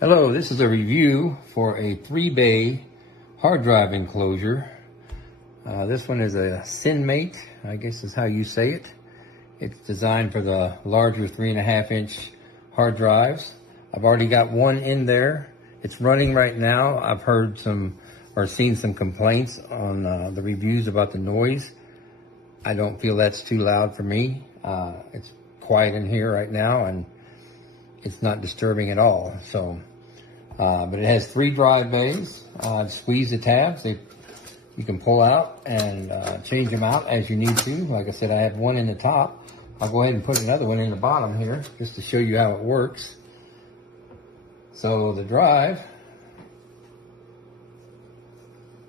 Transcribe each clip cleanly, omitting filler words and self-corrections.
Hello, this is a review for a 3-bay hard drive enclosure. This one is a CinMate, I guess is how you say it. It's designed for the larger 3.5-inch hard drives. I've already got one in there. It's running right now. I've heard some or seen some complaints on the reviews about the noise. I don't feel that's too loud for me. It's quiet in here right now and it's not disturbing at all. So, but it has 3 drive bays. Squeeze the tabs. You can pull out and change them out as you need to. Like I said, I have one in the top. I'll go ahead and put another one in the bottom here just to show you how it works. So the drive,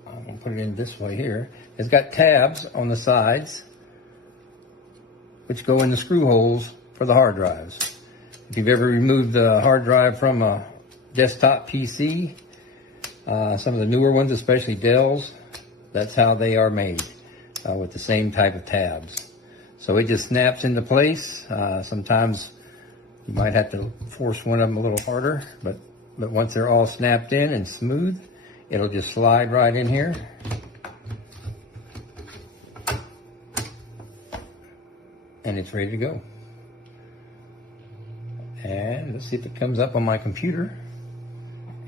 I'm going to put it in this way here. It's got tabs on the sides which go in the screw holes for the hard drives. If you've ever removed the hard drive from a desktop PC, some of the newer ones, especially Dell's, that's how they are made, with the same type of tabs. So it just snaps into place. Sometimes you might have to force one of them a little harder, but once they're all snapped in and smooth, it'll just slide right in here. And it's ready to go. And let's see if it comes up on my computer.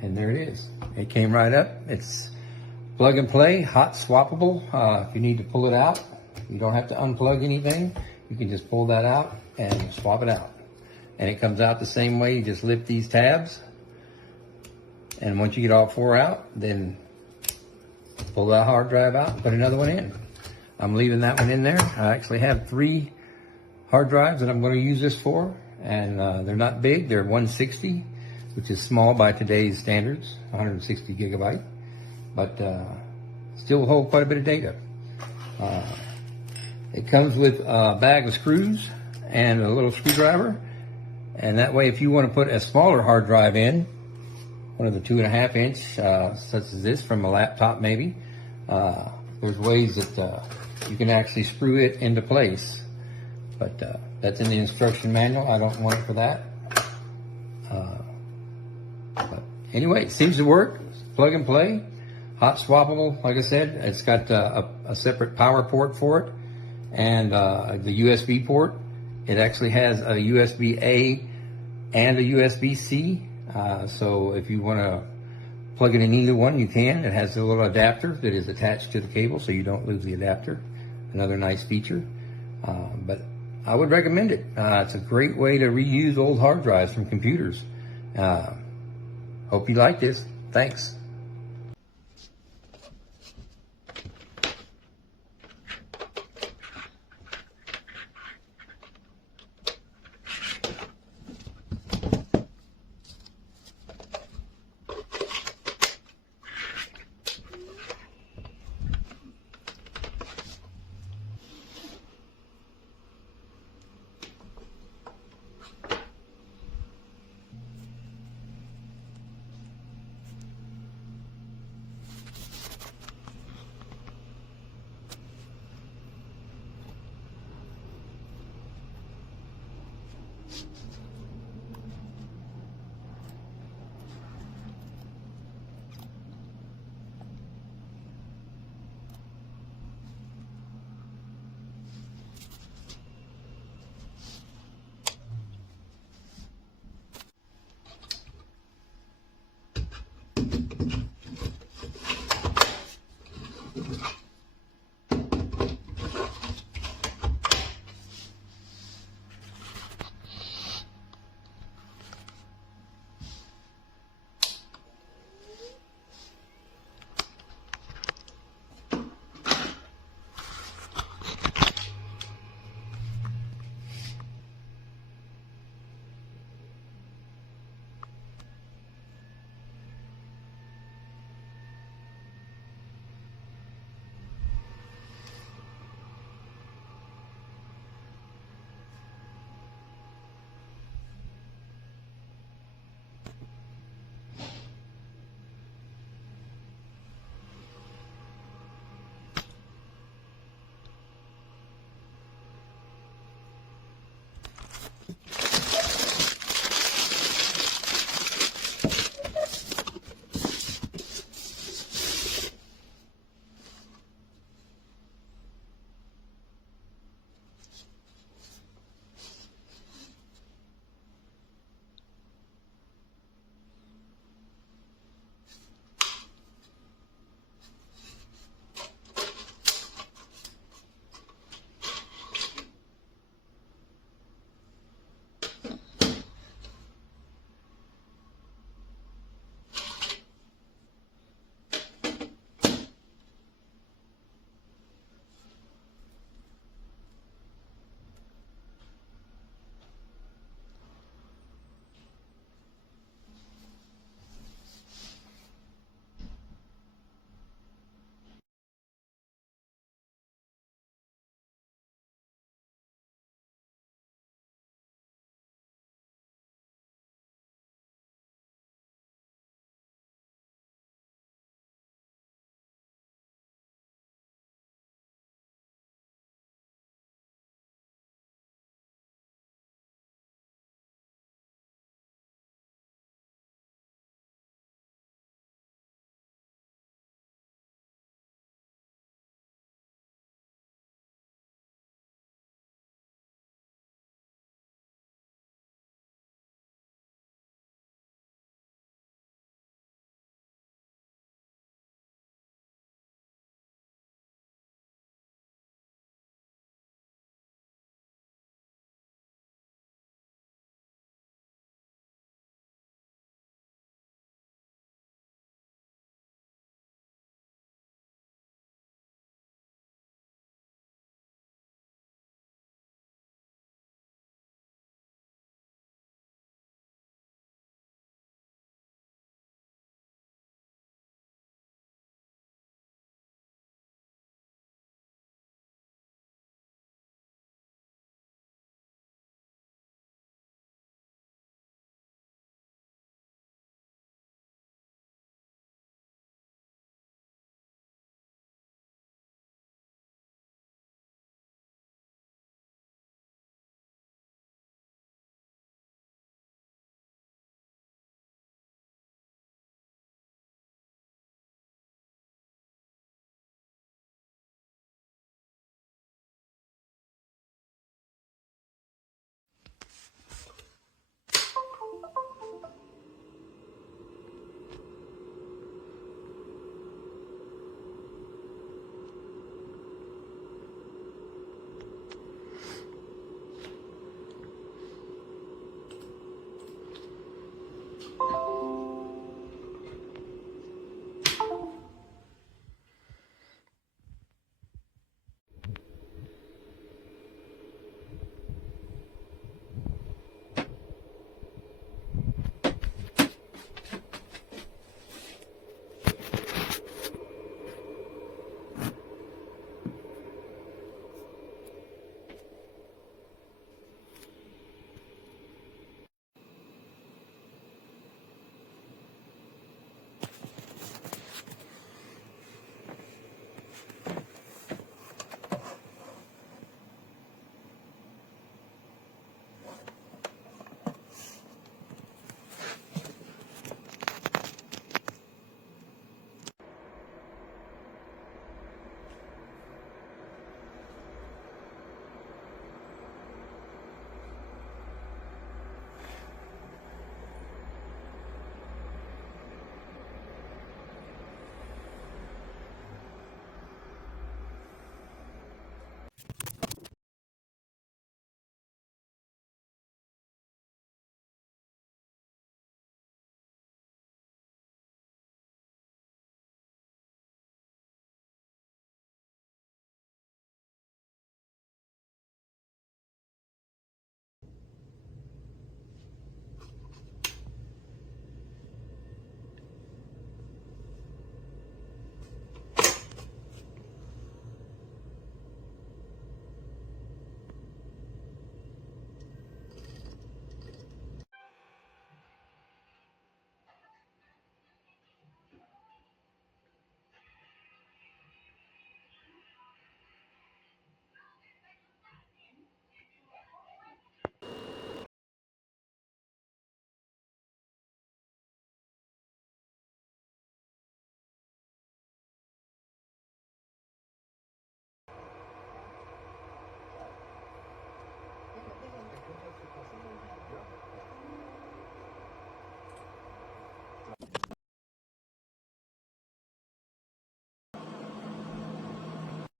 And there it is. It came right up. It's plug and play, hot swappable. If you need to pull it out, you don't have to unplug anything. You can just pull that out and swap it out. And it comes out the same way. You just lift these tabs. And once you get all 4 out, then pull that hard drive out and put another one in. I'm leaving that one in there. I actually have 3 hard drives that I'm going to use this for. And they're not big. They're 160, which is small by today's standards, 160 gigabyte, but still hold quite a bit of data. It comes with a bag of screws and a little screwdriver, and that way if you want to put a smaller hard drive in, one of the 2.5-inch, such as this from a laptop maybe, there's ways that you can actually screw it into place, but that's in the instruction manual. I don't want it for that. But anyway, it seems to work. Plug and play, hot swappable. Like I said, it's got a separate power port for it, and the USB port. It actually has a USB-A and a USB-C. So if you want to plug it in either one, you can. It has a little adapter that is attached to the cable, so you don't lose the adapter. Another nice feature. But I would recommend it. It's a great way to reuse old hard drives from computers. Hope you like this. Thanks.